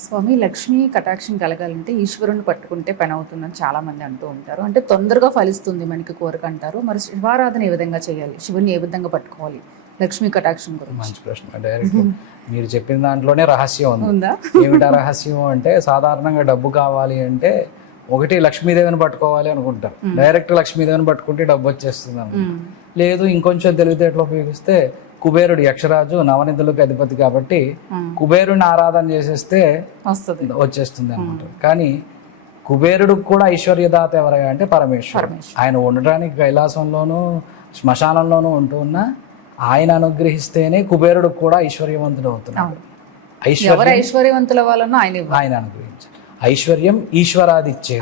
స్వామి, లక్ష్మీ కటాక్షం కలగాలంటే ఈశ్వరుని పట్టుకుంటే పని అవుతుందని చాలా మంది అంటూ ఉంటారు. అంటే తొందరగా ఫలిస్తుంది మనకి కోరిక అంటారు. మరి శివారాధన ఏ విధంగా చేయాలి? శివుని ఏ విధంగా పట్టుకోవాలి? లక్ష్మీ కటాక్షం గురించి మంచి ప్రశ్న. డైరెక్ట్ మీరు చెప్పిన దాంట్లోనే రహస్యం ఉందా? ఏమిటా రహస్యం అంటే, సాధారణంగా డబ్బు కావాలి అంటే ఒకటి లక్ష్మీదేవిని పట్టుకోవాలి అనుకుంటారు. డైరెక్ట్ లక్ష్మీదేవిని పట్టుకుంటే డబ్బు వచ్చేస్తుంది అనుకుంటారు. లేదు, ఇంకొంచెం తెలివితేటలు ఉపయోగిస్తే కుబేరుడు యక్షరాజు నవనిధులకు అధిపతి కాబట్టి కుబేరుని ఆరాధన చేసేస్తే వచ్చేస్తుంది అనుకుంటారు. కానీ కుబేరుడికి కూడా ఐశ్వర్యదాత ఎవరయ్యా అంటే పరమేశ్వరుడు. ఆయన ఉండడానికి కైలాసంలోనూ శ్మశానంలోనూ ఉంటూ ఉన్నా ఆయన అనుగ్రహిస్తేనే కుబేరుడికి కూడా ఐశ్వర్యవంతుడు అవుతున్నాడు. ఐశ్వర్యవంతుల వలన ఆయన అనుగ్రహించారు. ఐశ్వర్యం ఈశ్వరాదిచ్చే,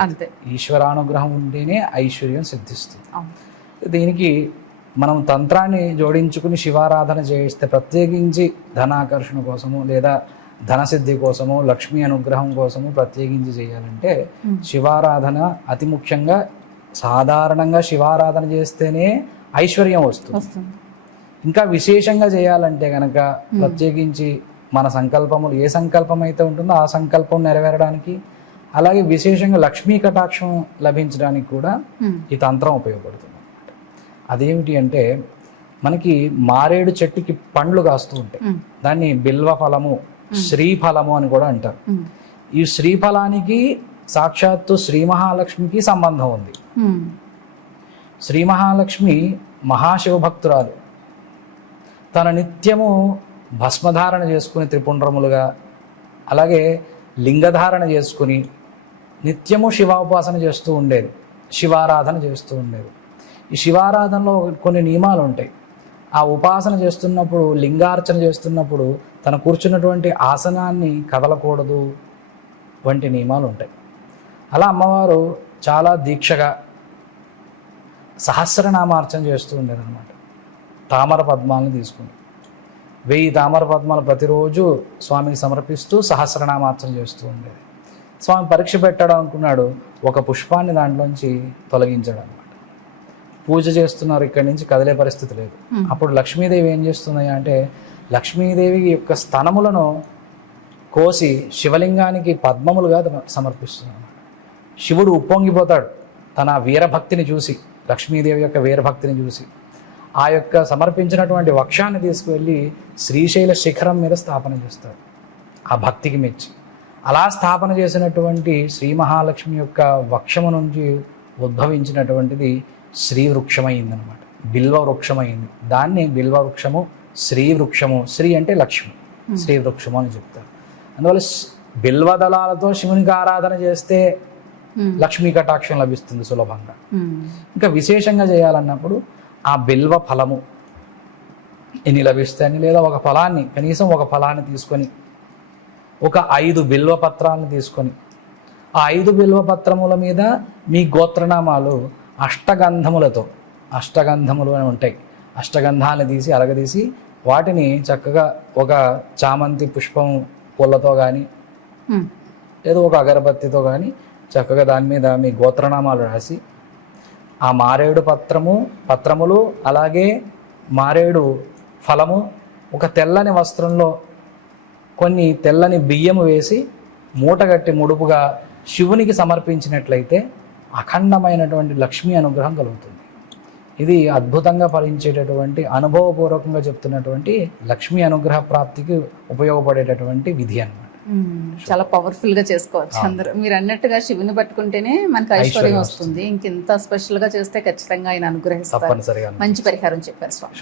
ఈశ్వరానుగ్రహం ఉంటేనే ఐశ్వర్యం సిద్ధిస్తుంది. దీనికి మనం తంత్రాన్ని జోడించుకుని శివారాధన చేయిస్తే, ప్రత్యేకించి ధనాకర్షణ కోసము లేదా ధనసిద్ధి కోసము లక్ష్మీ అనుగ్రహం కోసము ప్రత్యేకించి చేయాలంటే శివారాధన అతి ముఖ్యంగా. సాధారణంగా శివారాధన చేస్తేనే ఐశ్వర్యం వస్తుంది. ఇంకా విశేషంగా చేయాలంటే కనుక ప్రత్యేకించి మన సంకల్పములు ఏ సంకల్పం అయితే ఉంటుందో ఆ సంకల్పం నెరవేరడానికి, అలాగే విశేషంగా లక్ష్మీ కటాక్షం లభించడానికి కూడా ఈ తంత్రం ఉపయోగపడుతుంది. అదేమిటి అంటే, మనకి మారేడు చెట్టుకి పండ్లు కాస్తూ ఉంటాయి. దాన్ని బిల్వ ఫలము, శ్రీఫలము అని కూడా అంటారు. ఈ శ్రీఫలానికి సాక్షాత్తు శ్రీ మహాలక్ష్మికి సంబంధం ఉంది. శ్రీ మహాలక్ష్మి మహాశివభక్తురాలు. తన నిత్యము భస్మధారణ చేసుకుని త్రిపుండ్రములుగా, అలాగే లింగధారణ చేసుకుని నిత్యము శివోపాసన చేస్తూ ఉండేది, శివారాధన చేస్తూ ఉండేది. ఈ శివారాధనలో కొన్ని నియమాలు ఉంటాయి. ఆ ఉపాసన చేస్తున్నప్పుడు, లింగార్చన చేస్తున్నప్పుడు తను కూర్చున్నటువంటి ఆసనాన్ని కదలకూడదు వంటి నియమాలు ఉంటాయి. అలా అమ్మవారు చాలా దీక్షగా సహస్రనామార్చన చేస్తూ ఉండేది అనమాట. తామర పద్మాలను తీసుకుని 1000 తామర పద్మాలు ప్రతిరోజు స్వామికి సమర్పిస్తూ సహస్రనామార్చన చేస్తూ ఉండేది. స్వామి పరీక్ష పెట్టడం అనుకున్నాడు, ఒక పుష్పాన్ని దాంట్లోంచి తొలగించడం. పూజ చేస్తున్నారు, ఇక్కడి నుంచి కదిలే పరిస్థితి లేదు. అప్పుడు లక్ష్మీదేవి ఏం చేస్తుంది అంటే, లక్ష్మీదేవి యొక్క స్తనములను కోసి శివలింగానికి పద్మములుగా సమర్పిస్తుంది. శివుడు ఉప్పొంగిపోతాడు తన వీరభక్తిని చూసి, లక్ష్మీదేవి యొక్క వీరభక్తిని చూసి. ఆ యొక్క సమర్పించినటువంటి వక్షాన్ని తీసుకువెళ్ళి శ్రీశైల శిఖరం మీద స్థాపన చేస్తాడు ఆ భక్తికి మెచ్చి. అలా స్థాపన చేసినటువంటి శ్రీ మహాలక్ష్మి యొక్క వక్షము నుంచి ఉద్భవించినటువంటిది శ్రీ వృక్షమైంది అనమాట. బిల్వ వృక్షమైంది. దాన్ని బిల్వ వృక్షము, శ్రీ వృక్షము, శ్రీ అంటే లక్ష్మి, శ్రీ వృక్షము అని చెప్తారు. అందువల్ల బిల్వదళాలతో శివునికి ఆరాధన చేస్తే లక్ష్మీ కటాక్షం లభిస్తుంది సులభంగా. ఇంకా విశేషంగా చేయాలన్నప్పుడు ఆ బిల్వ ఫలము ఎన్ని లభిస్తాయని, లేదా ఒక ఫలాన్ని, కనీసం ఒక ఫలాన్ని తీసుకొని, ఒక 5 బిల్వ పత్రాలను తీసుకొని, ఆ 5 బిల్వ పత్రముల మీద మీ గోత్రనామాలు అష్టగంధములతో, అష్టగంధములు అని ఉంటాయి, అష్టగంధాలను తీసి అరగదీసి వాటిని చక్కగా ఒక చామంతి పుష్పం పూలతో కానీ లేదా ఒక అగరబత్తితో కానీ చక్కగా దాని మీద మీ గోత్రనామాలు రాసి, ఆ మారేడు పత్రములు అలాగే మారేడు ఫలము ఒక తెల్లని వస్త్రంలో కొన్ని తెల్లని బియ్యము వేసి మూటగట్టి ముడుపుగా శివునికి సమర్పించినట్లయితే అఖండమైనటువంటి లక్ష్మీ అనుగ్రహం కలుగుతుంది. ఇది అద్భుతంగా ఫలించేటటువంటి, అనుభవపూర్వకంగా చెప్తున్నటువంటి లక్ష్మీ అనుగ్రహ ప్రాప్తికి ఉపయోగపడేటటువంటి విధి అన్నమాట. చాలా పవర్ఫుల్ గా చేసుకోవచ్చు అందరూ. మీరు అన్నట్టుగా శివుని పట్టుకుంటేనే మనకు ఐశ్వర్యం వస్తుంది. ఇంకెంత స్పెషల్ గా చేస్తే ఖచ్చితంగా ఆయన అనుగ్రహిస్తారు. మంచి పరిహారం చెప్పారు స్వామి.